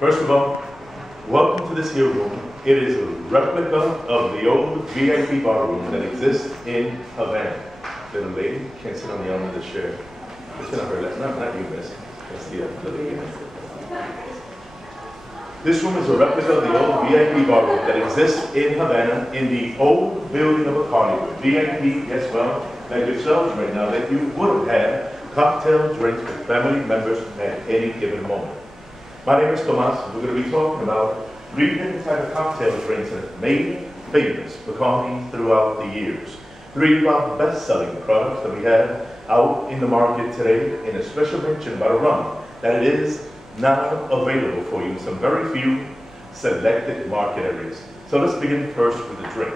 First of all, welcome to this here room. It is a replica of the old VIP bar room that exists in Havana. Little lady can't sit on the arm of the chair. It's not her, not you, miss. That's the other lady. This room is a replica of the old VIP bar room that exists in Havana in the old building of Bacardi. VIP, yes, well, like yourselves right now, that you would have had cocktail drinks with family members at any given moment. My name is Tomas. We're going to be talking about three different types of cocktail drinks that have made famous Bacardi throughout the years. Three of the best-selling products that we have out in the market today, and a special mention about a rum that it is now available for you in some very few selected market areas. So let's begin first with the drink.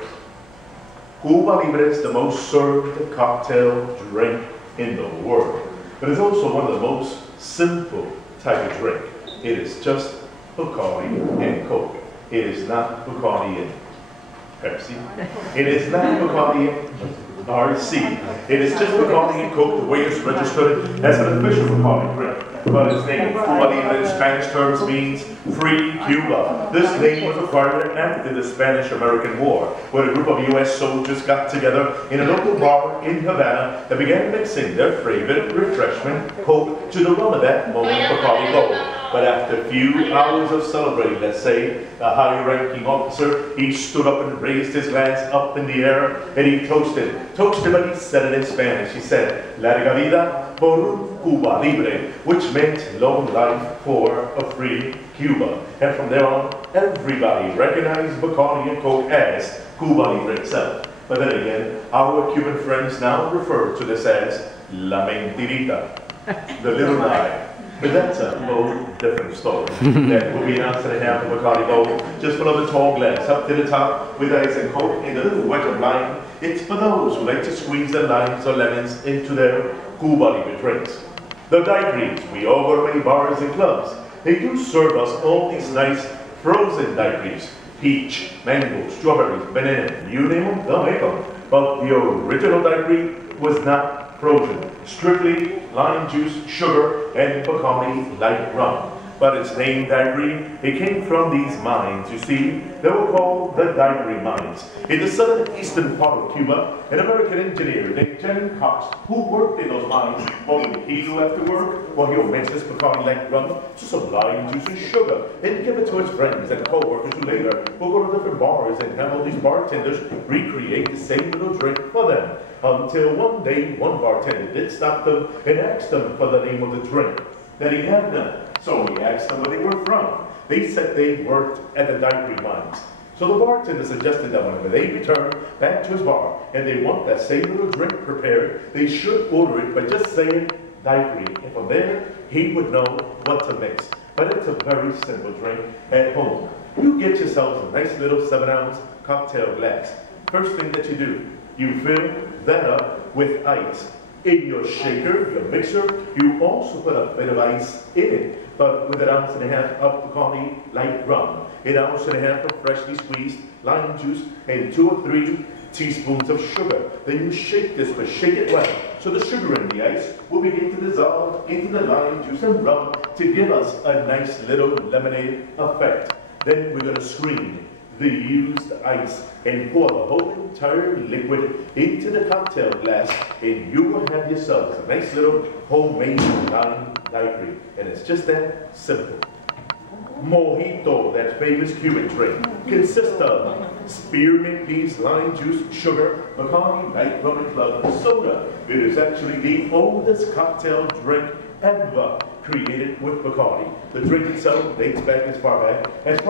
Cuba Libre is the most served cocktail drink in the world, but it's also one of the most simple type of drink. It is just Bacardi and Coke. It is not Bacardi and Pepsi. It is not Bacardi and RC. It is just Bacardi and Coke, the way it's registered as an official Bacardi drink. But its name, Cuba Libre, in Spanish terms means free Cuba. This name was acquired after the Spanish-American War, where a group of U.S. soldiers got together in a local bar in Havana and began mixing their favorite refreshment, Coke, to the rum of that moment, Bacardi Gold. But after a few hours of celebrating, let's say, a high-ranking officer, he stood up and raised his glass up in the air, and he toasted, but he said it in Spanish. He said, "Larga vida por Cuba Libre," which meant long life for a free Cuba. And from there on, everybody recognized Bacardi and Coke as Cuba Libre itself. But then again, our Cuban friends now refer to this as La Mentirita, the little lie. But that's a whole different story. That will be an ounce and a half of Bacardi Gold, just full of a tall glass, up to the top with ice and Coke and a little wedge of lime. It's for those who like to squeeze their limes or lemons into their Cuba Libre drinks. The daiquiris, we all go to many bars and clubs. They do serve us all these nice frozen daiquiris. Peach, mango, strawberries, banana, you name them, they'll make them. But the original daiquiri was not frozen. Strictly lime juice, sugar, and Bacardi light rum. But its name daiquiri, it came from these mines, you see. They were called the Daiquiri mines. In the southern eastern part of Cuba, an American engineer named Jerry Cox, who worked in those mines, what he do after work? Well, he'll mix this Bacardi light rum to some lime juice and sugar, and give it to his friends and co-workers who later will go to different bars and have all these bartenders recreate the same little drink for them. Until one day, one bartender did stop them and asked them for the name of the drink that he had none. So he asked them where they were from. They said they worked at the daiquiri mines. So the bartender suggested that whenever they return back to his bar and they want that same little drink prepared, they should order it by just saying daiquiri. And from there, he would know what to mix. But it's a very simple drink at home. You get yourselves a nice little 7-ounce cocktail glass. First thing that you do, you fill that up with ice. In your shaker, your mixer, you also put a bit of ice in it, but with an ounce and a half of Bacardi light rum, an ounce and a half of freshly squeezed lime juice, and 2 or 3 teaspoons of sugar. Then you shake this, but shake it well, so the sugar and the ice will begin to dissolve into the lime juice and rum to give us a nice little lemonade effect. Then we're going to screen the used ice and pour the whole entire liquid into the cocktail glass, and you will have yourselves a nice little homemade lime daiquiri. And it's just that simple. Mojito, that famous Cuban drink, consists of spearmint leaves, lime juice, sugar, Bacardi, light rum, and club soda. It is actually the oldest cocktail drink ever created with Bacardi. The drink itself dates back as far back as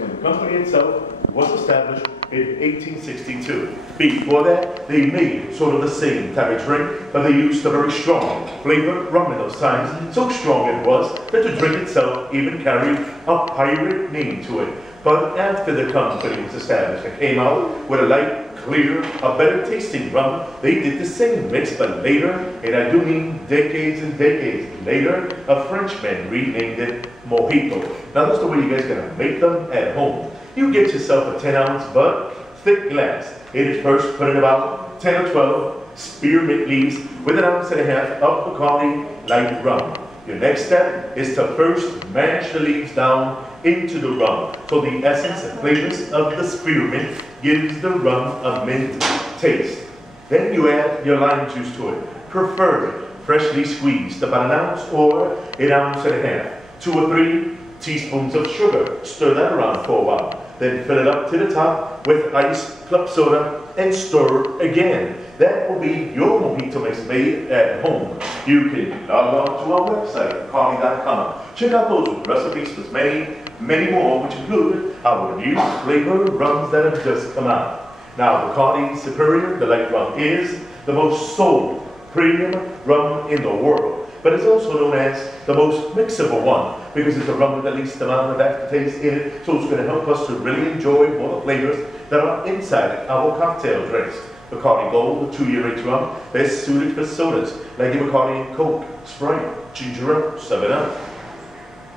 when the company itself was established in 1862. Before that, they made sort of the same type of drink, but they used a very strong flavored rum in those times. So strong it was that the drink itself even carried a pirate name to it. But after the company was established and came out with a light, clear, a better tasting rum, they did the same mix, but later, and I do mean decades and decades later, a Frenchman renamed it Mojito. Now that's the way you guys are gonna make them at home. You get yourself a 10-ounce but thick glass. It is first put in about 10 or 12 spearmint leaves with an ounce and a half of Bacardi light rum. Your next step is to first mash the leaves down into the rum. So the essence and flavors of the spearmint gives the rum a mint taste. Then you add your lime juice to it, preferred freshly squeezed, about 1 ounce or 1.5 ounces. 2 or 3 teaspoons of sugar. Stir that around for a while. Then fill it up to the top with ice, club soda, and stir again. That will be your mojito mix made at home. You can log on to our website, bacardi.com. Check out those recipes with many more, which include our new flavor rums that have just come out. Now, Bacardi Superior, the light rum, is the most sold premium rum in the world, but it's also known as the most mixable one because it's a rum with the least amount of aftertaste in it, so it's going to help us to really enjoy all the flavors that are inside our cocktail drinks. Bacardi Gold, the 2-year age rum, best suited for sodas like your Bacardi and Coke, Sprite, Ginger Ale, 7-Up,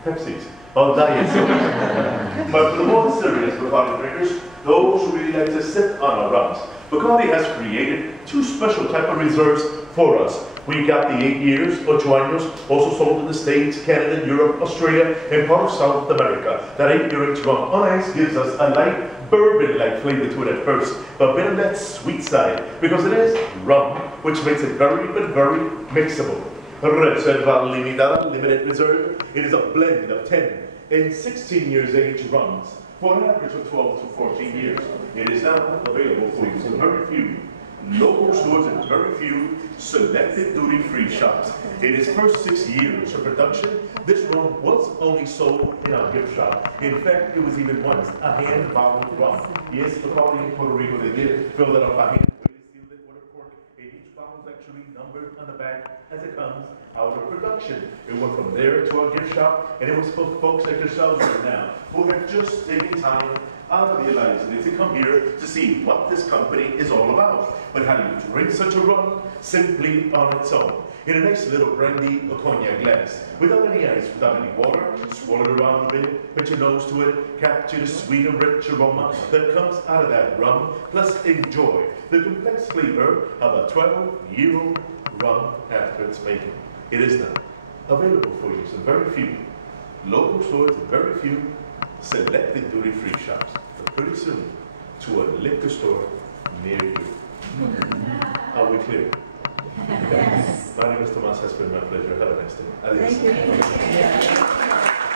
Pepsi's, or Diet sodas. But for the more serious Bacardi drinkers, those who really like to sip on our rums, Bacardi has created 2 special type of reserves for us. We got the 8 years, 8 años, also sold in the States, Canada, Europe, Australia, and part of South America. That 8-year age rum on ice gives us a light bourbon-like flavor to it at first, but a bit of that sweet side, because it is rum, which makes it very, but very mixable. Reserva Limitada, limited reserve, it is a blend of 10 and 16 years age rums, for an average of 12 to 14 years. It is now available for use in very few local stores and very few selected duty-free shops. In its first 6 years of production, this rum was only sold in our gift shop. In fact, it was even once a hand-bottled rum. Yes, Bacardi in Puerto Rico, they did fill it up by hand. They sealed it with a cork, and each bottle is actually numbered on the back as it comes out of production. It went from there to our gift shop, and it was for folks like yourselves right now who have just taken time out of their lives and to come here to see what this company is all about. But how do you drink such a rum? Simply on its own. In a nice little brandy or cognac glass, without any ice, without any water, swirl it around a bit, put your nose to it, capture the sweet and rich aroma that comes out of that rum, plus enjoy the complex flavor of a 12-year-old rum after its making. It is now available for you, so very few local stores and very few selected duty-free shops, but pretty soon to a liquor store near you. Are we clear? Yes. My name is Tomas. Has been my pleasure. Have a nice day. Adios. Thank you.